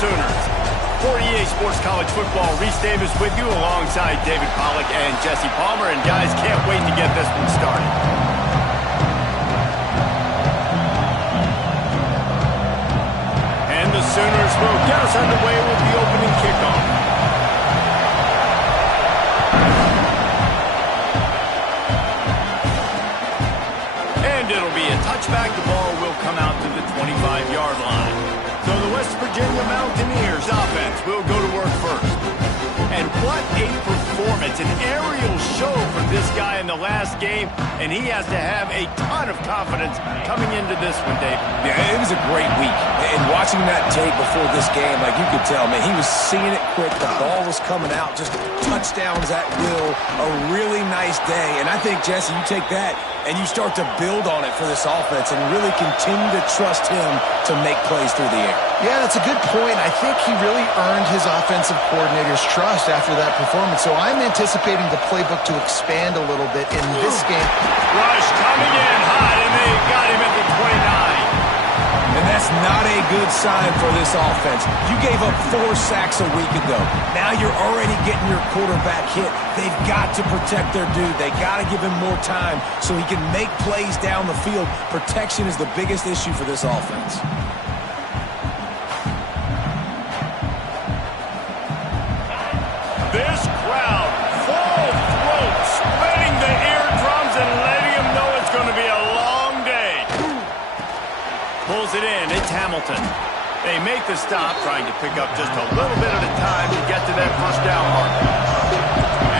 Sooners. For EA Sports College Football, Reese Davis with you alongside David Pollack and Jesse Palmer. And guys, can't wait to get this one started. And the Sooners will get us underway with the opening kickoff. And it'll be a touchback. The ball will come out to the 25-yard line. So the West Virginia Mountaineers offense will go to work first. And what a performance, an aerial show for this guy in the last game, and he has to have a ton of confidence coming into this one, Dave. Yeah, it was a great week. And watching that tape before this game, like you could tell, man, he was seeing it quick. The ball was coming out, just touchdowns at will. A really nice day. And I think, Jesse, you take that and you start to build on it for this offense and really continue to trust him to make plays through the air. Yeah, that's a good point. I think he really earned his offensive coordinator's trust after that performance. So I'm anticipating the playbook to expand a little bit in this game. Rush coming in hot, and they got him at the 29. And that's not a good sign for this offense. You gave up 4 sacks a week ago. Now you're already getting your quarterback hit. They've got to protect their dude. They got to give him more time so he can make plays down the field. Protection is the biggest issue for this offense. This crowd, full throat, spreading the eardrums and letting them know it's going to be a long day. Pulls it in. It's Hamilton. They make the stop, trying to pick up just a little bit at a time to get to that first down mark.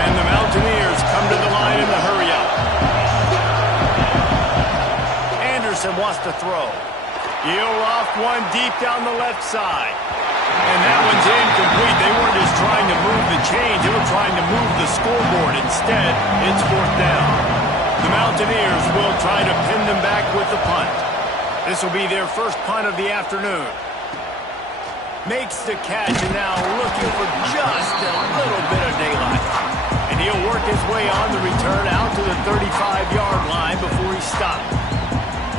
And the Mountaineers come to the line in the hurry-up. Anderson wants to throw. He'll off one deep down the left side. And that one's incomplete. They weren't just trying to move the chains. They were trying to move the scoreboard. Instead, it's fourth down. The Mountaineers will try to pin them back with the punt. This will be their first punt of the afternoon. Makes the catch, and now looking for just a little bit of daylight. And he'll work his way on the return out to the 35-yard line before he stopped.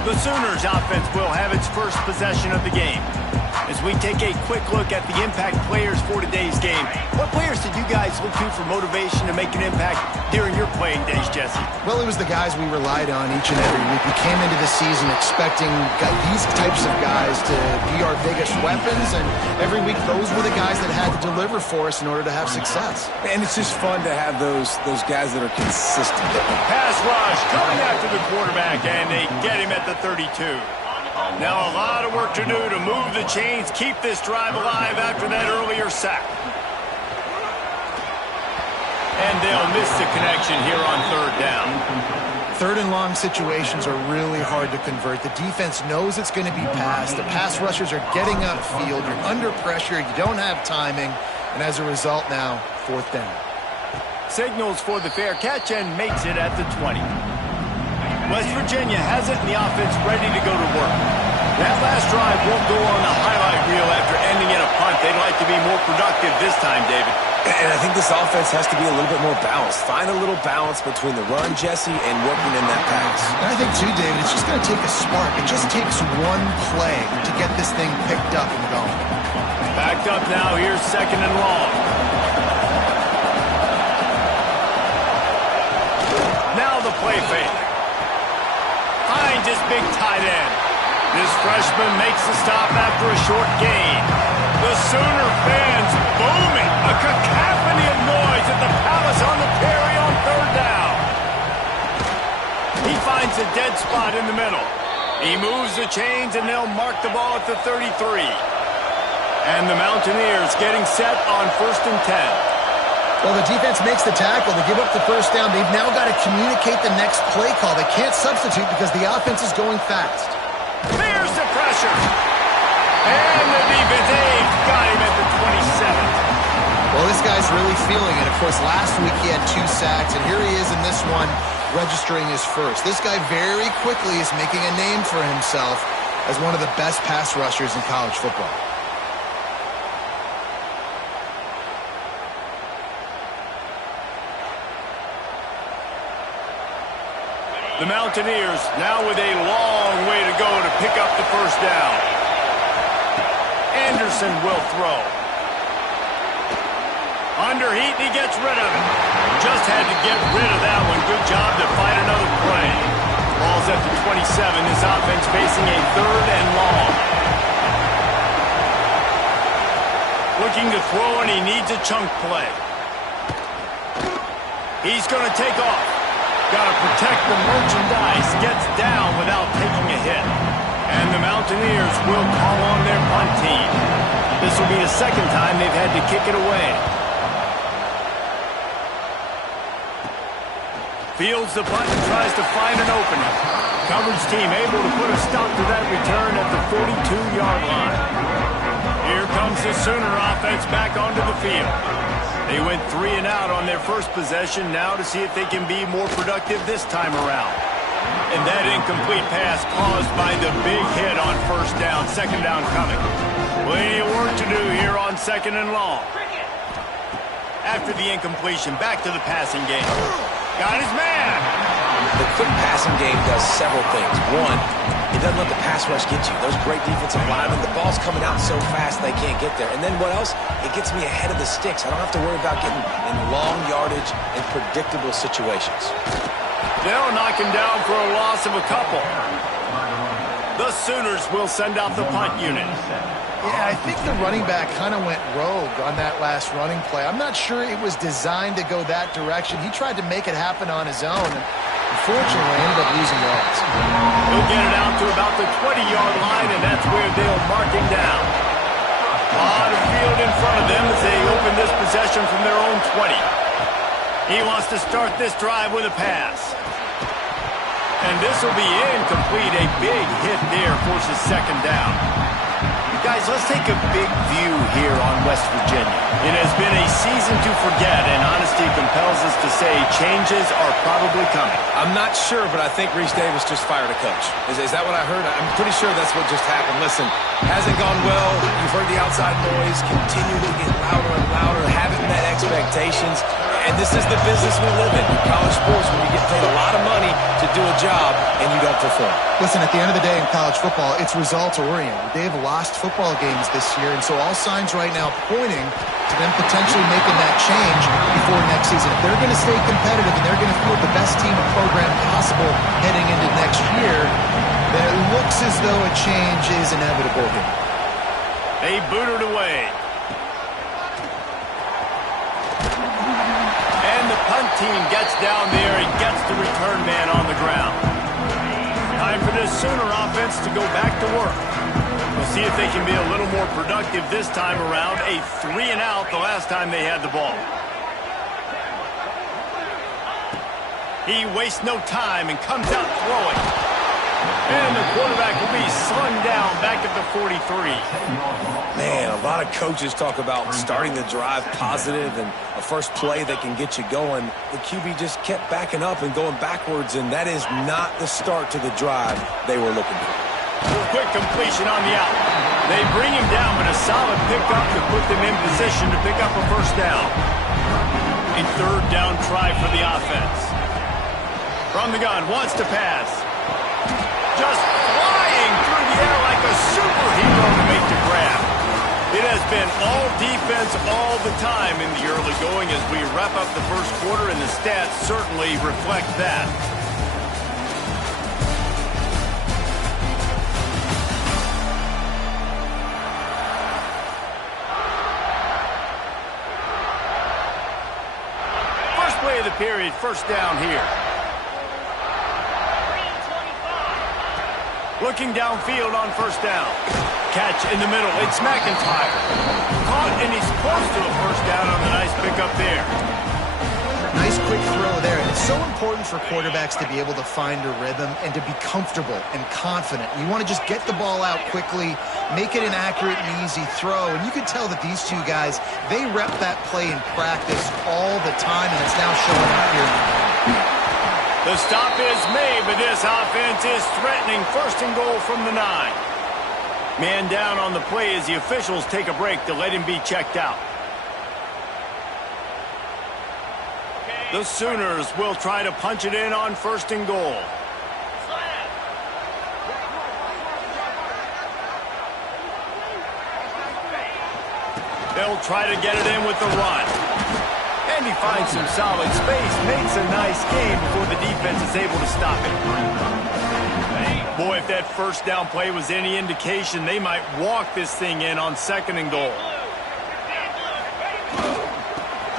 The Sooners offense will have its first possession of the game. As we take a quick look at the impact players for today's game, what players did you guys look to for motivation to make an impact during your playing days, Jesse? Well, it was the guys we relied on each and every week. We came into the season expecting these types of guys to be our biggest weapons, and every week those were the guys that had to deliver for us in order to have success. And it's just fun to have those guys that are consistent. Pass rush coming after the quarterback, and they get him at the 32. Now a lot of work to do to move the chains, keep this drive alive after that earlier sack. And they'll miss the connection here on third down. Third and long situations are really hard to convert. The defense knows it's going to be passed. The pass rushers are getting upfield. You're under pressure. You don't have timing. And as a result now, fourth down. Signals for the fair catch and makes it at the 20. West Virginia has it, and the offense ready to go to work. That last drive won't go on the highlight reel after ending in a punt. They'd like to be more productive this time, David. And I think this offense has to be a little bit more balanced. Find a little balance between the run, Jesse, and working in that pass. And I think, too, David, it's just going to take a spark. It just takes one play to get this thing picked up and going. Backed up now. Here's second and long. Now the play fake. Finds his big tight end. This freshman makes the stop after a short gain. The Sooner fans booming. A cacophony of noise at the Palace on the carry on third down. He finds a dead spot in the middle. He moves the chains, and they'll mark the ball at the 33. And the Mountaineers getting set on 1st and 10. Well, the defense makes the tackle. They give up the first down. They've now got to communicate the next play call. They can't substitute because the offense is going fast. There's the pressure. And the defense got him at the 27. Well, this guy's really feeling it. Of course, last week he had 2 sacks, and here he is in this one registering his first. This guy very quickly is making a name for himself as one of the best pass rushers in college football. The Mountaineers now with a long way to go to pick up the first down. Anderson Anderson will throw. Under heat, he gets rid of it. Just had to get rid of that one. Good job to fight another play. Ball's at the 27. This offense facing a 3rd and long. Looking to throw, and he needs a chunk play. He's going to take off. Got to protect the merchandise. Gets down without taking a hit. And the Mountaineers will call on their punt team. This will be the 2nd time they've had to kick it away. Fields the punt and tries to find an opening. Coverage team able to put a stop to that return at the 42-yard line. Here comes the Sooner offense back onto the field. They went 3 and out on their first possession, now to see if they can be more productive this time around. And that incomplete pass caused by the big hit on 1st down, 2nd down coming. Plenty of work to do here on 2nd and long. After the incompletion, back to the passing game. Got his man. The quick passing game does several things. One, it doesn't let the pass rush get you. Those great defensive linemen, the ball's coming out so fast they can't get there. And then what else? It gets me ahead of the sticks. I don't have to worry about getting in long yardage and predictable situations. They'll knock him down for a loss of a couple. The Sooners will send out the punt unit. Yeah, I think the running back kind of went rogue on that last running play. I'm not sure it was designed to go that direction. He tried to make it happen on his own, and unfortunately ended up losing yards. He'll get it out to about the 20-yard line, and that's where they'll mark him down. A lot of field in front of them as they open this possession from their own 20. He wants to start this drive with a pass. And this will be incomplete. A big hit there forces 2nd down. Guys, let's take a big view here on West Virginia. It has been a season to forget, and honesty compels us to say changes are probably coming. I'm not sure, but I think Reese Davis just fired a coach. Is that what I heard? I'm pretty sure that's what just happened. Listen, hasn't gone well. You've heard the outside noise continue to get louder and louder, haven't met expectations. And this is the business we live in college sports, when you get paid a lot of money to do a job and you don't perform. Listen, at the end of the day in college football, it's results-oriented. They have lost football games this year, and so all signs right now pointing to them potentially making that change before next season. If they're going to stay competitive and they're going to field the best team and program possible heading into next year, then it looks as though a change is inevitable here. They booted away. The punt team gets down there and gets the return man on the ground. Time for this Sooner offense to go back to work. We'll see if they can be a little more productive this time around. A 3 and out the last time they had the ball. He wastes no time and comes out throwing. And the quarterback will be slung down back at the 43. Man, a lot of coaches talk about starting the drive positive and a first play that can get you going. The QB just kept backing up and going backwards, and that is not the start to the drive they were looking for. Quick completion on the out. They bring him down, but a solid pickup to put them in position to pick up a 1st down. A 3rd down try for the offense. From the gun, wants to pass. Just flying through the air like a superhero to make the grab. It has been all defense all the time in the early going as we wrap up the first quarter, and the stats certainly reflect that. First play of the period, 1st down here. Looking downfield on 1st down. Catch in the middle. It's McIntyre. Caught, and he's close to a 1st down on the nice pickup there. Nice quick throw there. And it's so important for quarterbacks to be able to find a rhythm and to be comfortable and confident. You want to just get the ball out quickly, make it an accurate and easy throw. And you can tell that these two guys, they rep that play in practice all the time, and it's now showing up here in the game. The stop is made, but this offense is threatening 1st and goal from the 9. Man down on the play as the officials take a break to let him be checked out. The Sooners will try to punch it in on 1st and goal. They'll try to get it in with the run. And he finds some solid space, makes a nice game before the defense is able to stop it. Boy, if that first down play was any indication, they might walk this thing in on 2nd and goal.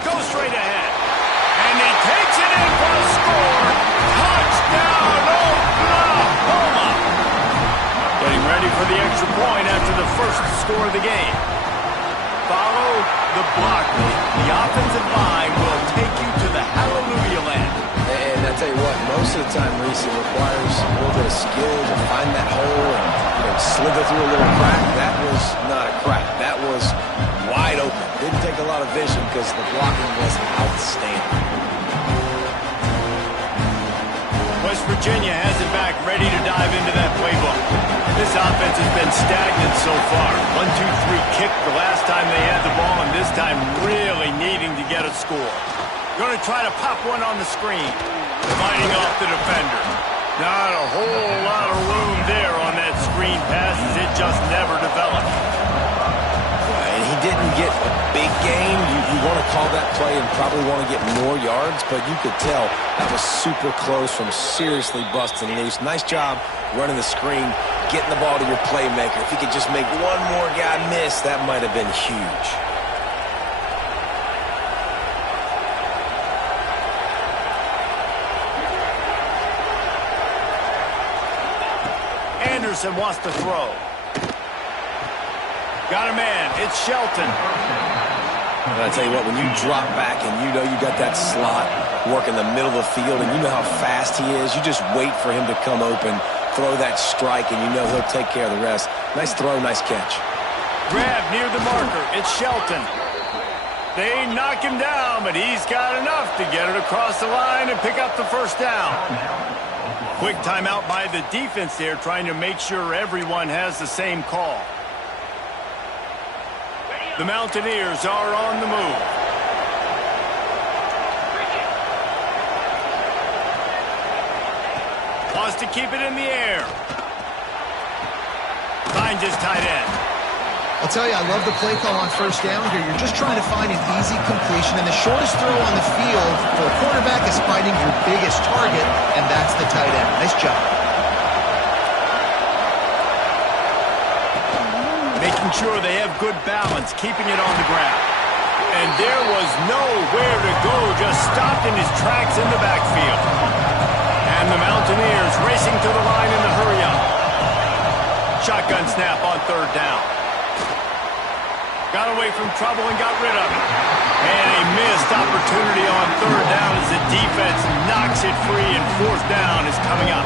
Go straight ahead. And he takes it in for a score. Touchdown, Oklahoma! Getting ready for the extra point after the first score of the game. Follow the block. The offensive line will take you to the hallelujah land. And I tell you what, most of the time, Reese, it requires a little bit of skill to find that hole and slither through a little crack. That was not a crack. That was wide open. Didn't take a lot of vision because the blocking was outstanding. West Virginia has it back, ready to dive into that playbook. This offense has been stagnant so far. 1-2-3 kick the last time they had the ball, and this time really needing to get a score. Going to try to pop one on the screen. Fighting off the defender. Not a whole lot of room there on that screen pass as it just never developed. And he didn't get a big gain. You want to call that play and probably want to get more yards, but you could tell that was super close from seriously busting loose. Nice job running the screen, getting the ball to your playmaker. If he could just make one more guy miss, that might have been huge. Anderson wants to throw. Got a man. It's Shelton. I tell you what, when you drop back and you know you got that slot work in the middle of the field and you know how fast he is, you just wait for him to come open, throw that strike, and you know he'll take care of the rest. Nice throw, nice catch. Grab near the marker. It's Shelton. They knock him down, but he's got enough to get it across the line and pick up the first down. Quick timeout by the defense there, trying to make sure everyone has the same call. The Mountaineers are on the move. Wants to keep it in the air. Finds his tight end. I'll tell you, I love the play call on first down here. You're just trying to find an easy completion, and the shortest throw on the field for a quarterback is finding your biggest target, and that's the tight end. Nice job. Making sure they have good balance, keeping it on the ground. And there was nowhere to go, just stopped in his tracks in the backfield. And the Mountaineers racing to the line in the hurry-up. Shotgun snap on third down. Got away from trouble and got rid of it. And a missed opportunity on third down as the defense knocks it free, and fourth down is coming up.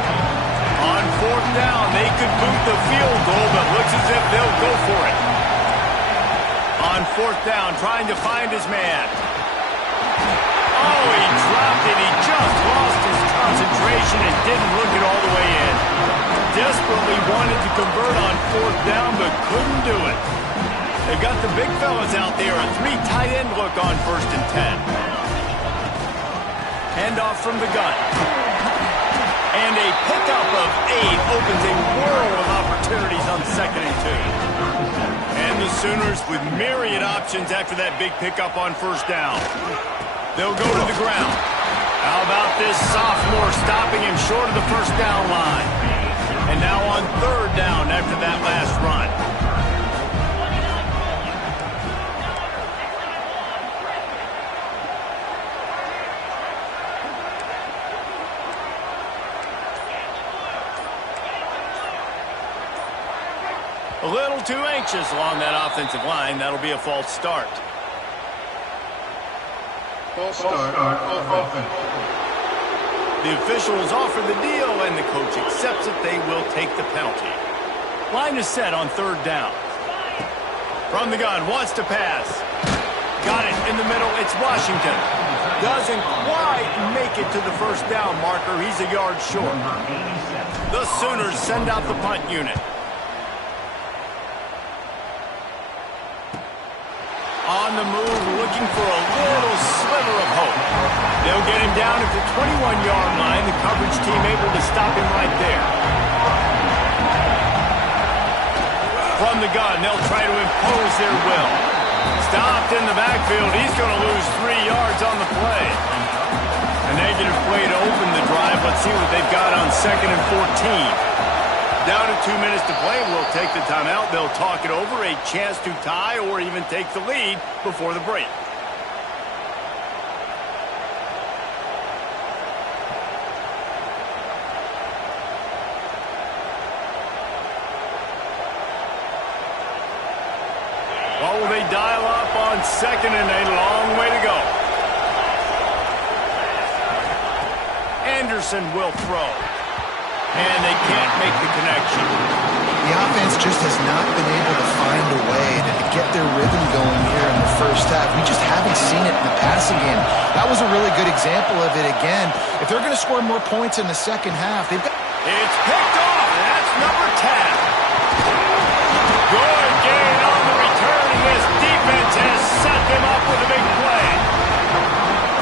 On fourth down, they could boot the field goal, but looks as if they'll go for it. On fourth down, trying to find his man. Oh, he dropped it. He just lost his concentration and didn't look it all the way in. Desperately wanted to convert on fourth down, but couldn't do it. They've got the big fellas out there. A three tight end look on 1st and 10. Handoff from the gun. And a pickup of 8 opens a world of opportunities on 2nd and 2. And the Sooners with myriad options after that big pickup on first down. They'll go to the ground. How about this sophomore stopping him short of the first down line? And now on third down after that last run. A little too anxious along that offensive line. That'll be a false start. False start on offense. The officials offer the deal, and the coach accepts it. They will take the penalty. Line is set on third down. From the gun, wants to pass. Got it in the middle. It's Washington. Doesn't quite make it to the first down marker. He's a yard short. The Sooners send out the punt unit. On the move, looking for a little sliver of hope. They'll get him down at the 21-yard line. The coverage team able to stop him right there. From the gun, they'll try to impose their will. Stop stopped in the backfield. He's going to lose 3 yards on the play. A negative play to open the drive. Let's see what they've got on 2nd and 14. Down to 2 minutes to play. We'll take the timeout. They'll talk it over. A chance to tie or even take the lead before the break. What will they dial up on 2nd and a long way to go? Anderson will throw. And they can't make the connection. The offense just has not been able to find a way to get their rhythm going here in the first half. We just haven't seen it in the passing game. That was a really good example of it again. If they're going to score more points in the second half, they've got... It's picked off, and that's number 10. Good gain on the return, and this defense has set them up with a big play.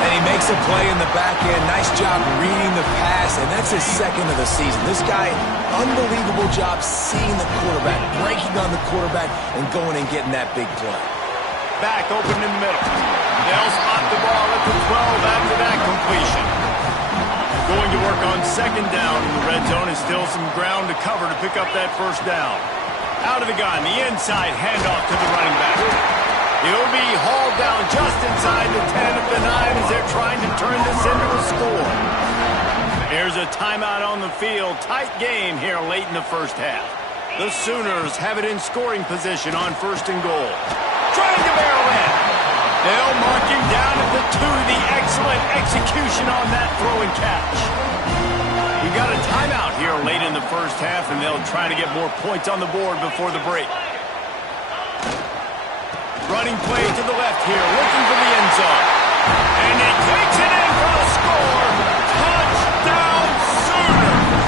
And he makes a play in the back end. Nice job reading the pass, and that's his 2nd of the season. This guy, unbelievable job seeing the quarterback, breaking on the quarterback, and going and getting that big play. Back open in the middle. They'll spot the ball at the 12 after that completion. Going to work on 2nd down in the red zone, and still some ground to cover to pick up that first down. Out of the gun, the inside handoff to the running back. He'll be hauled down just inside the 10 of the 9 as they're trying to turn this into a score. Here's a timeout on the field. Tight game here late in the first half. The Sooners have it in scoring position on 1st and goal. Trying to barrel in. They'll mark him down at the 2. The excellent execution on that throw and catch. We got a timeout here late in the first half, and they'll try to get more points on the board before the break. Running play to the left here, looking for the end zone. And he takes it in for a score. Touchdown, Sooners!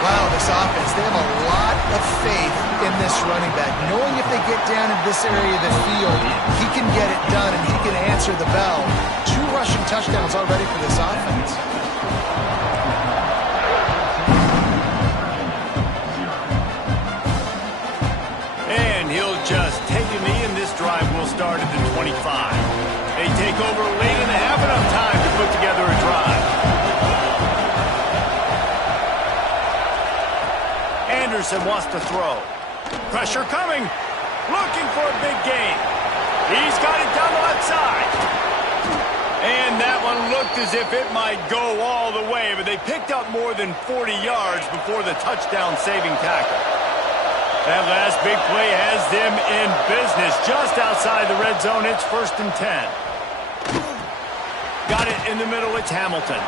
Wow, this offense, they have a lot of faith in this running back. Knowing if they get down in this area of the field, he can get it done and he can answer the bell. 2 rushing touchdowns already for this offense. Just take a knee, and this drive will start at the 25. They take over late and have enough time to put together a drive. Anderson wants to throw. Pressure coming. Looking for a big gain. He's got it down the left side. And that one looked as if it might go all the way, but they picked up more than 40 yards before the touchdown-saving tackle. That last big play has them in business just outside the red zone. It's 1st and 10. Got it in the middle. It's Hamilton.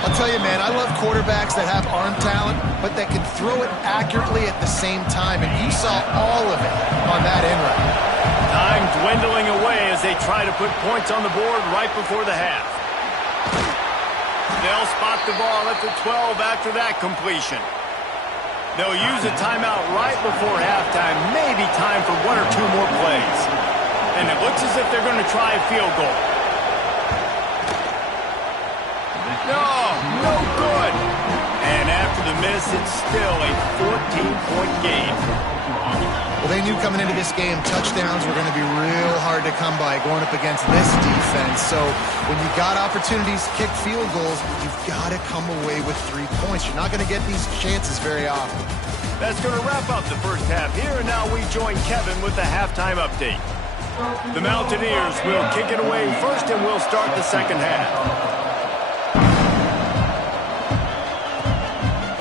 I'll tell you, man, I love quarterbacks that have arm talent, but that can throw it accurately at the same time. And you saw all of it on that in run. Time dwindling away as they try to put points on the board right before the half. They'll spot the ball at the 12 after that completion. They'll use a timeout right before halftime, maybe time for 1 or 2 more plays. And it looks as if they're going to try a field goal. No good. And after the miss, it's still a 14-point game. Well, they knew coming into this game, touchdowns were going to be real hard to come by going up against this defense. So when you got opportunities to kick field goals, you've got to come away with 3 points. You're not going to get these chances very often. That's going to wrap up the first half here, and now we join Kevin with the halftime update. The Mountaineers will kick it away first, and we'll start the second half.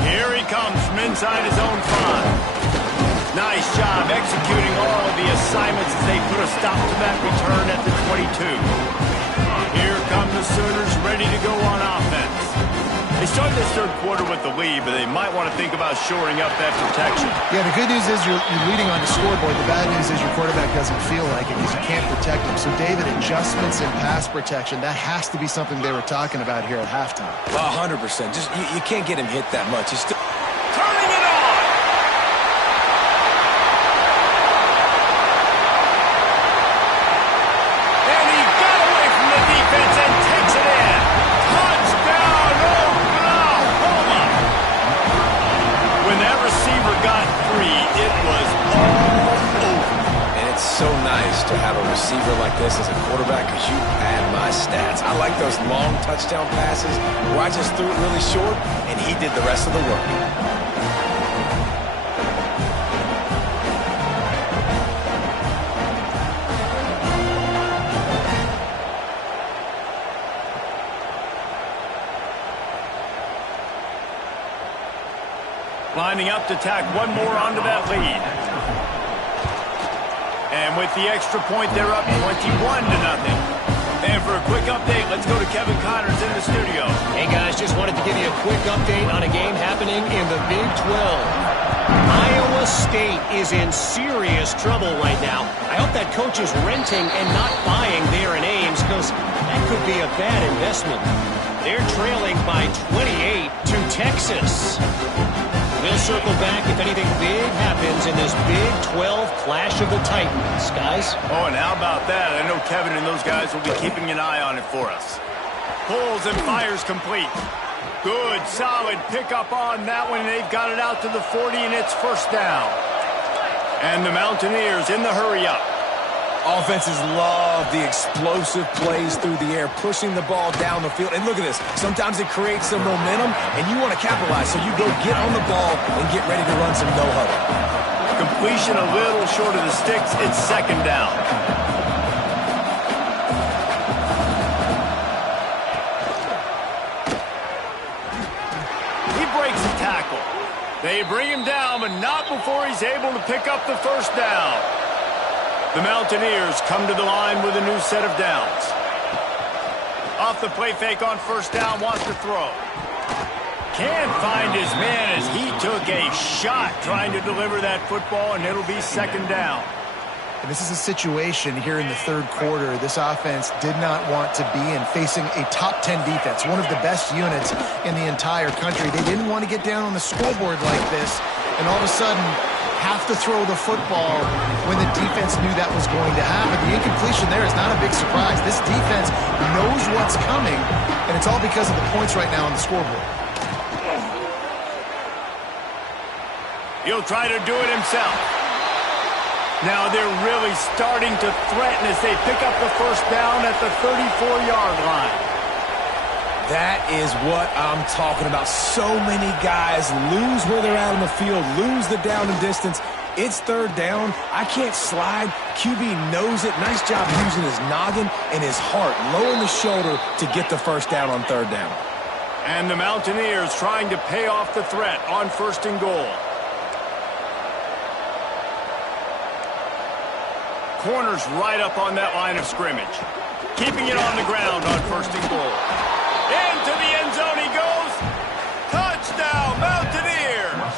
Here he comes from inside his own 5. Nice job executing all of the assignments as they put a stop to that return at the 22. Here come the Sooners ready to go on offense. They started this third quarter with the lead, but they might want to think about shoring up that protection. Yeah, the good news is you're leading on the scoreboard. The bad news is your quarterback doesn't feel like it because you can't protect him. So, David, adjustments in pass protection, that has to be something they were talking about here at halftime. 100%. Just you can't get him hit that much. He's still turning it on. And he got away from the defense and takes it in. Touchdown, Oklahoma. When that receiver got free, it was all over. And it's so nice to have a receiver like this as a quarterback because you pad my stats. I like those long touchdown passes where I just threw it really short and he did the rest of the work. Lining up to tack one more onto that lead. And with the extra point, they're up 21-0. And for a quick update, let's go to Kevin Connors in the studio. Hey, guys, just wanted to give you a quick update on a game happening in the Big 12. Iowa State is in serious trouble right now. I hope that coach is renting and not buying there in Ames, because that could be a bad investment. They're trailing by 28 to Texas. We'll circle back if anything big happens in this Big 12 clash of the Titans, guys. Oh, and how about that? I know Kevin and those guys will be keeping an eye on it for us. Pulls and fires complete. Good, solid pickup on that one. They've got it out to the 40, and it's first down. And the Mountaineers in the hurry-up. Offenses love the explosive plays through the air, pushing the ball down the field. And look at this. Sometimes it creates some momentum, and you want to capitalize. So you go get on the ball and get ready to run some no-huddle. Completion a little short of the sticks. It's second down. He breaks a tackle. They bring him down, but not before he's able to pick up the first down. The Mountaineers come to the line with a new set of downs. Off the play fake on first down, wants to throw. Can't find his man as he took a shot trying to deliver that football, and it'll be second down. And this is a situation here in the third quarter this offense did not want to be in, facing a top 10 defense, one of the best units in the entire country. They didn't want to get down on the scoreboard like this, and all of a sudden have to throw the football when the defense knew that was going to happen. The incompletion there is not a big surprise. This defense knows what's coming, and it's all because of the points right now on the scoreboard. He'll try to do it himself. Now they're really starting to threaten as they pick up the first down at the 34-yard line. That is what I'm talking about. So many guys lose where they're at on the field, lose the down and distance. It's third down. I can't slide. QB knows it. Nice job using his noggin and his heart, lowering the shoulder to get the first down on third down. And the Mountaineers trying to pay off the threat on first and goal. Corners right up on that line of scrimmage. Keeping it on the ground on first and goal. Into the end zone he goes. Touchdown, Mountaineers.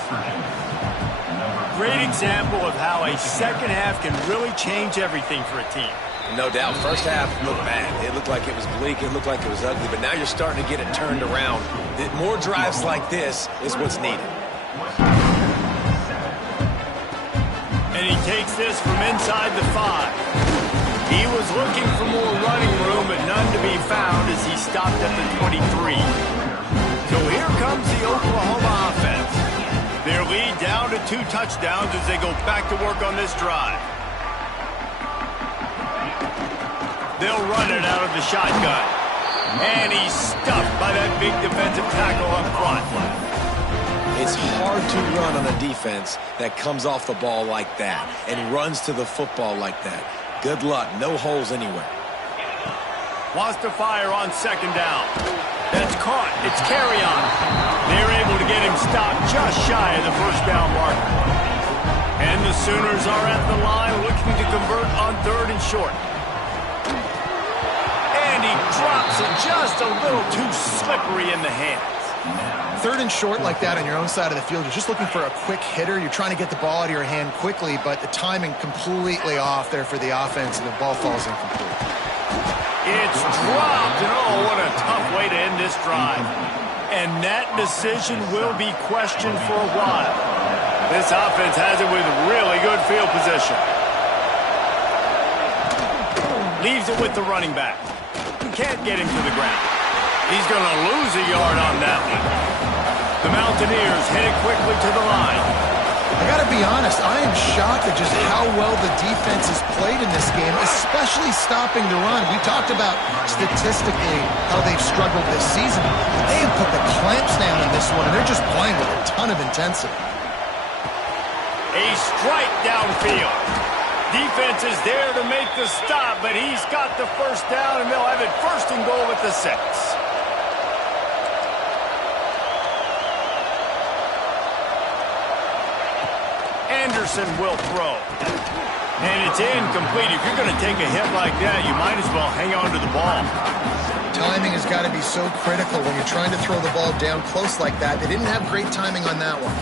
Great example of how a second half can really change everything for a team. No doubt. First half looked bad. It looked like it was bleak. It looked like it was ugly. But now you're starting to get it turned around. More drives like this is what's needed. And he takes this from inside the 5. He was looking for more running room, but none to be found as he stopped at the 23. So here comes the Oklahoma offense. Their lead down to 2 touchdowns as they go back to work on this drive. They'll run it out of the shotgun. And he's stuffed by that big defensive tackle up front. It's hard to run on a defense that comes off the ball like that and runs to the football like that. Good luck. No holes anywhere. Wants to fire on second down. That's caught. It's carry on. They're able to get him stopped just shy of the first down mark. And the Sooners are at the line looking to convert on third and short. And he drops it just a little too slippery in the hands. Third and short like that on your own side of the field, you're just looking for a quick hitter. You're trying to get the ball out of your hand quickly, but the timing completely off there for the offense, and the ball falls incomplete. It's dropped, and oh, what a tough way to end this drive. And that decision will be questioned for a while. This offense has it with really good field position. Leaves it with the running back. Can't get him to the ground. He's going to lose a yard on that one. The Mountaineers headed quickly to the line. I got to be honest, I am shocked at just how well the defense has played in this game, especially stopping the run. We talked about statistically how they've struggled this season. They have put the clamps down in this one, and they're just playing with a ton of intensity. A strike downfield. Defense is there to make the stop, but he's got the first down, and they'll have it first and goal at the 6. Anderson will throw. And it's incomplete. If you're going to take a hit like that, you might as well hang on to the ball. Timing has got to be so critical when you're trying to throw the ball down close like that. They didn't have great timing on that one.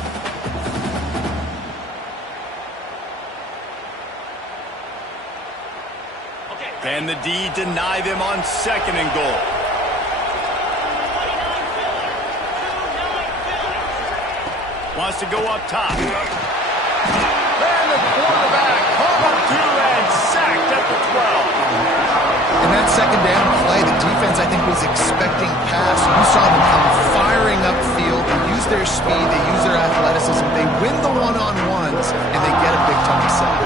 Can the D deny them on 2nd and goal? Wants to go up top. And the quarterback caught up to and sacked at the 12. In that 2nd down play, the defense, I think, was expecting pass. You saw them come firing upfield. They use their speed. They use their athleticism. They win the one-on-ones, and they get a big-time sack.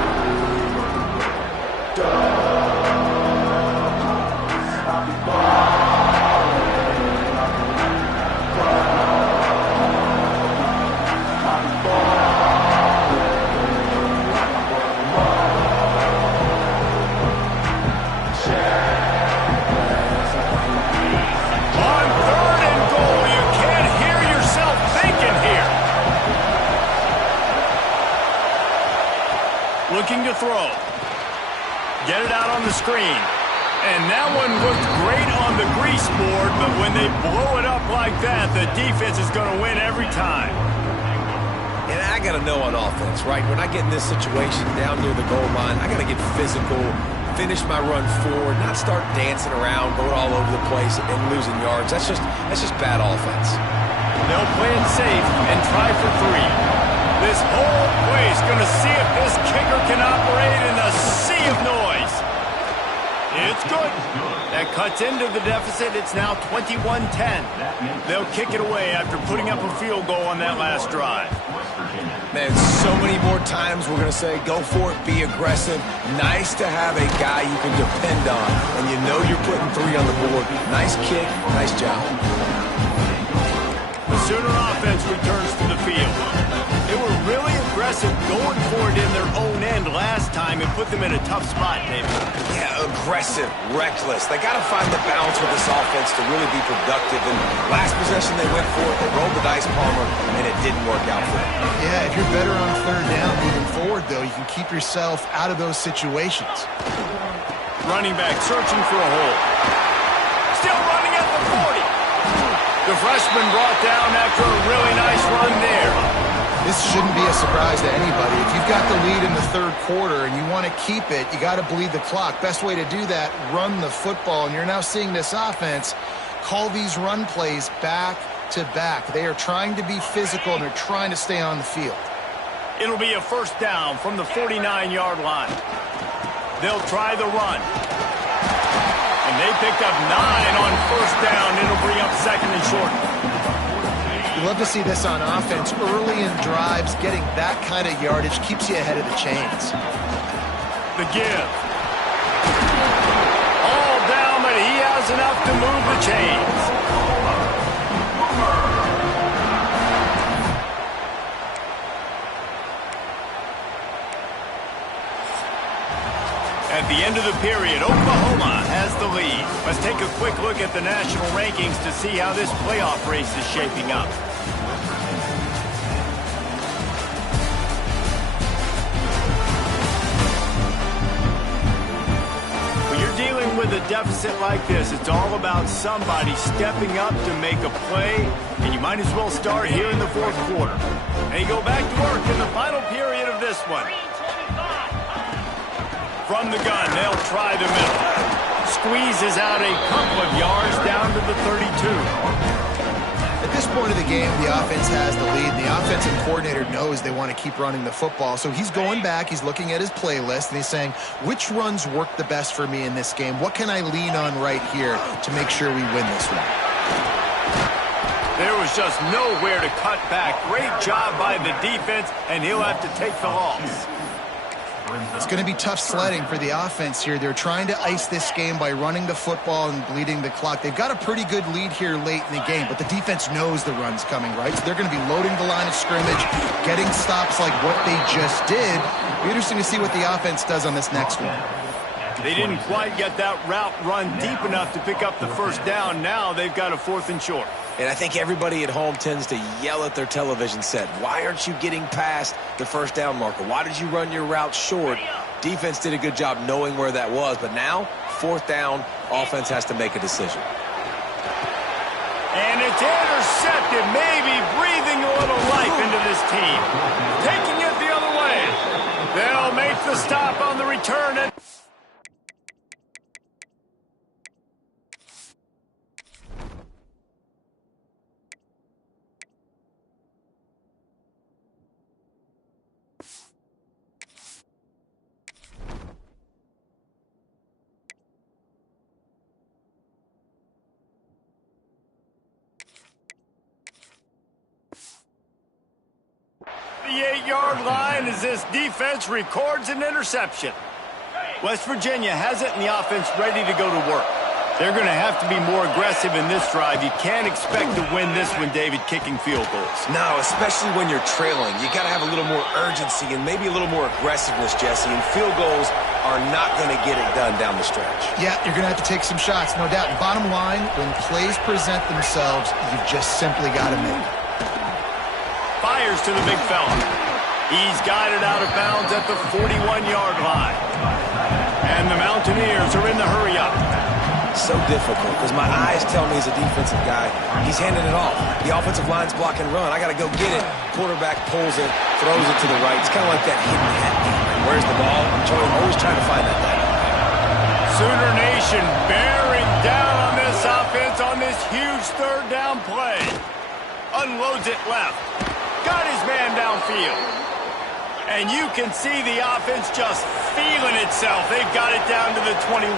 Looking to throw. Get it out on the screen. And that one looked great on the grease board, but when they blow it up like that, the defense is going to win every time. And I got to know on offense, right? When I get in this situation down near the goal line, I got to get physical, finish my run forward, not start dancing around, going all over the place and losing yards. That's just bad offense. They'll play it safe and try for 3. This whole place going to see if this kicker can operate in a sea of noise. It's good. That cuts into the deficit. It's now 21-10. They'll kick it away after putting up a field goal on that last drive. Man, so many more times we're going to say, go for it, be aggressive. Nice to have a guy you can depend on, and you know you're putting 3 on the board. Nice kick, nice job. The Sooner offense returns to the field. They were really aggressive going for it in their own end last time and put them in a tough spot, David. Yeah, aggressive, reckless. They got to find the balance with this offense to really be productive. And last possession they went for it, they rolled the dice, Palmer, and it didn't work out for them. Yeah, if you're better on 3rd down moving forward, though, you can keep yourself out of those situations. Running back searching for a hole. Still running at the 40. The freshman brought down after a really nice run there. This shouldn't be a surprise to anybody. If you've got the lead in the 3rd quarter and you want to keep it, you got to bleed the clock. Best way to do that, run the football. And you're now seeing this offense call these run plays back to back. They are trying to be physical and they're trying to stay on the field. It'll be a 1st down from the 49-yard line. They'll try the run. And they picked up 9 on 1st down. It'll bring up 2nd and short. You love to see this on offense. Early in drives, getting that kind of yardage keeps you ahead of the chains. The give. All down, but he has enough to move the chains. At the end of the period, Oklahoma has the lead. Let's take a quick look at the national rankings to see how this playoff race is shaping up. When you're dealing with a deficit like this, it's all about somebody stepping up to make a play, and you might as well start here in the 4th quarter. And you go back to work in the final period of this one. From the gun, they'll try the middle. Squeezes out a couple of yards down to the 32. At this point of the game, the offense has the lead. The offensive coordinator knows they want to keep running the football. So he's going back, he's looking at his playlist, and he's saying, which runs work the best for me in this game? What can I lean on right here to make sure we win this one? There was just nowhere to cut back. Great job by the defense, and he'll have to take the loss. It's going to be tough sledding for the offense here. They're trying to ice this game by running the football and bleeding the clock. They've got a pretty good lead here late in the game, but the defense knows the run's coming, right? So they're going to be loading the line of scrimmage, getting stops like what they just did. It'll be interesting to see what the offense does on this next one. They didn't quite get that route run deep enough to pick up the first down. Now they've got a 4th and short. And I think everybody at home tends to yell at their television set. Why aren't you getting past the first down marker? Why did you run your route short? Defense did a good job knowing where that was, but now, 4th down, offense has to make a decision. And it's intercepted, maybe breathing a little life into this team. Taking it the other way. They'll make the stop on the return. And the 8-yard line as this defense records an interception. West Virginia has it and the offense ready to go to work. They're going to have to be more aggressive in this drive. You can't expect to win this one, David, kicking field goals. No, especially when you're trailing. You got to have a little more urgency and maybe a little more aggressiveness, Jesse. And field goals are not going to get it done down the stretch. Yeah, you're going to have to take some shots, no doubt. And bottom line, when plays present themselves, you've just simply got to make it. Fires to the big fella. He's guided out of bounds at the 41-yard line. And the Mountaineers are in the hurry-up. So difficult because my eyes tell me he's a defensive guy. He's handing it off. The offensive line's block and run. I got to go get it. Quarterback pulls it, throws it to the right. It's kind of like that hidden hat game. Where's the ball? I'm always trying to find that guy. Sooner Nation bearing down on this offense on this huge 3rd down play. Unloads it left. Got his man downfield. And you can see the offense just feeling itself. They've got it down to the 21.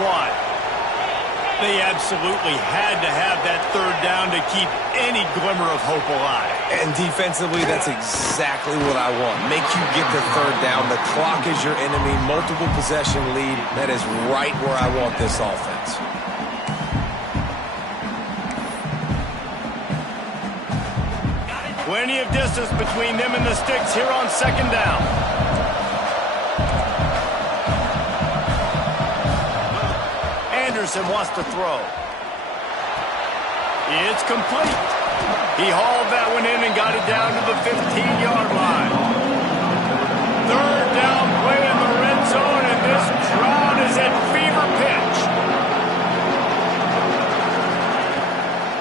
They absolutely had to have that 3rd down to keep any glimmer of hope alive. And defensively, that's exactly what I want. Make you get the 3rd down. The clock is your enemy. Multiple possession lead. That is right where I want this offense. Plenty of distance between them and the sticks here on 2nd down. Anderson wants to throw. It's complete. He hauled that one in and got it down to the 15-yard line. 3rd down play in the red zone, and this crowd is at fever pitch.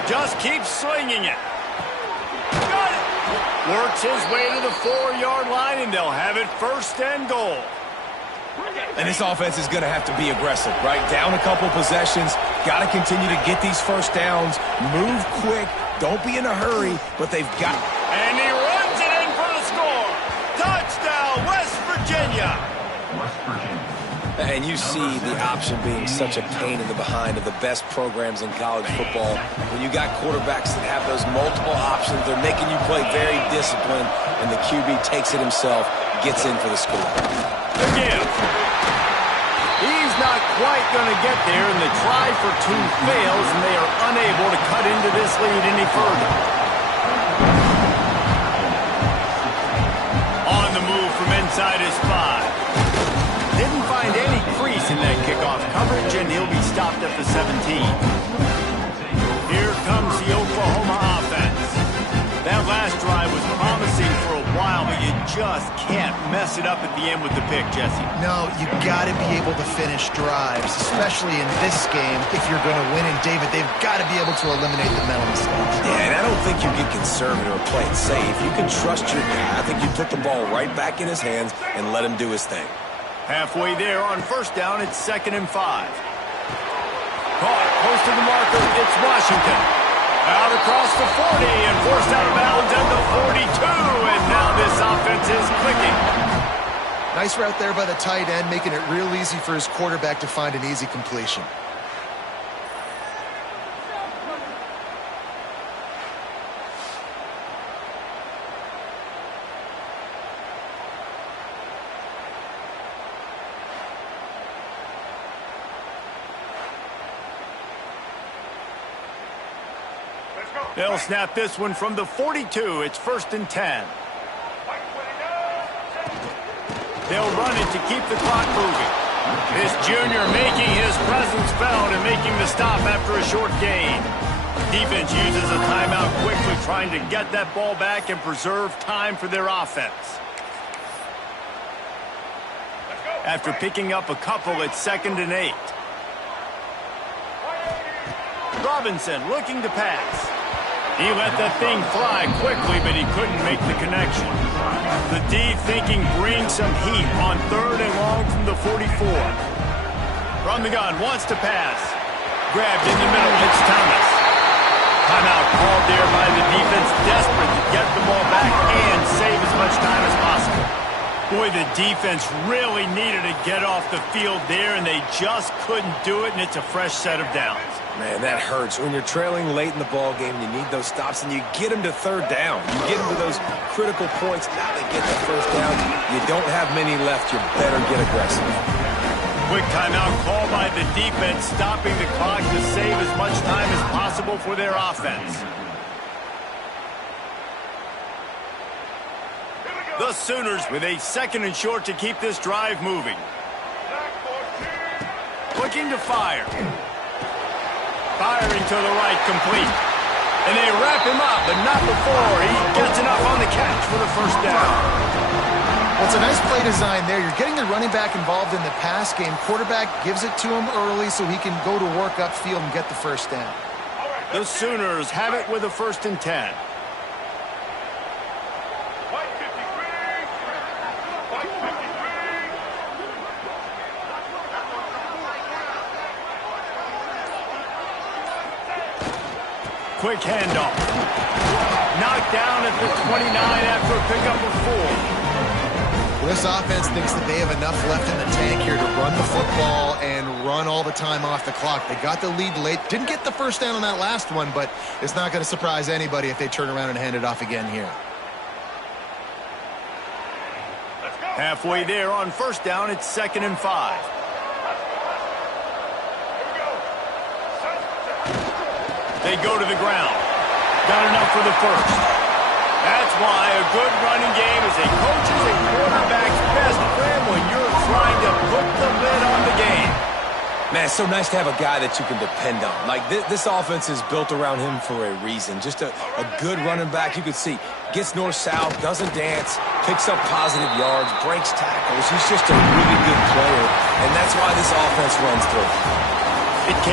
Just keep slinging it. Got it. Works his way to the 4-yard line, and they'll have it 1st and goal. And this offense is going to have to be aggressive, right? Down a couple possessions. Got to continue to get these first downs. Move quick. Don't be in a hurry, but they've got... And he runs it in for the score. Touchdown, West Virginia. And you see the option being such a pain in the behind of the best programs in college football. When you got quarterbacks that have those multiple options, they're making you play very disciplined, and the QB takes it himself, gets in for the score. The give. He's not quite going to get there, and the try for 2 fails, and they are unable to cut into this lead any further. On the move from inside his 5. Didn't find any crease in that kickoff coverage, and he'll be stopped at the 17. Here comes the Oklahoma offense. That last drive was promising for a while, but you just can't mess it up at the end with the pick, Jesse. No, you got to be able to finish drives, especially in this game. If you're going to win, and David, they've got to be able to eliminate the mental mistakes. Yeah, and I don't think you get conservative or play it safe. You can trust your guy. I think you put the ball right back in his hands and let him do his thing. Halfway there on 1st down, it's 2nd and 5. Caught close to the marker, it's Washington. Out across the 40 and forced out of bounds at the 42, and now this offense is clicking. Nice route there by the tight end, making it real easy for his quarterback to find an easy completion. They'll snap this one from the 42. It's 1st and 10. They'll run it to keep the clock moving. This junior making his presence felt and making the stop after a short gain. Defense uses a timeout quickly, trying to get that ball back and preserve time for their offense. After picking up a couple, it's 2nd and 8. Robinson looking to pass. He let that thing fly quickly, but he couldn't make the connection. The D thinking bring some heat on 3rd and long from the 44. From the gun, wants to pass. Grabbed in the middle, it's Thomas. Timeout called there by the defense, desperate to get the ball back and save as much time as possible. Boy, the defense really needed to get off the field there, and they just couldn't do it, and it's a fresh set of downs. Man, that hurts. When you're trailing late in the ball game, you need those stops, and you get them to 3rd down. You get them to those critical points. Now they get the 1st down. You don't have many left. You better get aggressive. Quick timeout call by the defense, stopping the clock to save as much time as possible for their offense. The Sooners with a 2nd and short to keep this drive moving. Looking to fire. Firing to the right, complete. And they wrap him up, but not before he gets enough on the catch for the 1st down. Well, it's a nice play design there. You're getting the running back involved in the pass game. Quarterback gives it to him early so he can go to work upfield and get the 1st down. The Sooners have it with a 1st and 10. Quick handoff. Knocked down at the 29 after a pickup of 4. Well, this offense thinks that they have enough left in the tank here to run the football and run all the time off the clock. They got the lead late. Didn't get the 1st down on that last one, but it's not going to surprise anybody if they turn around and hand it off again here. Halfway there on 1st down, it's 2nd and 5. They go to the ground. Got enough for the 1st. That's why a good running game is a coach's and quarterback's best friend when you're trying to put the lid on the game. Man, it's so nice to have a guy that you can depend on. Like, this offense is built around him for a reason. Just a good running back. You can see, gets north-south, doesn't dance, picks up positive yards, breaks tackles. He's just a really good player, and that's why this offense runs through. It came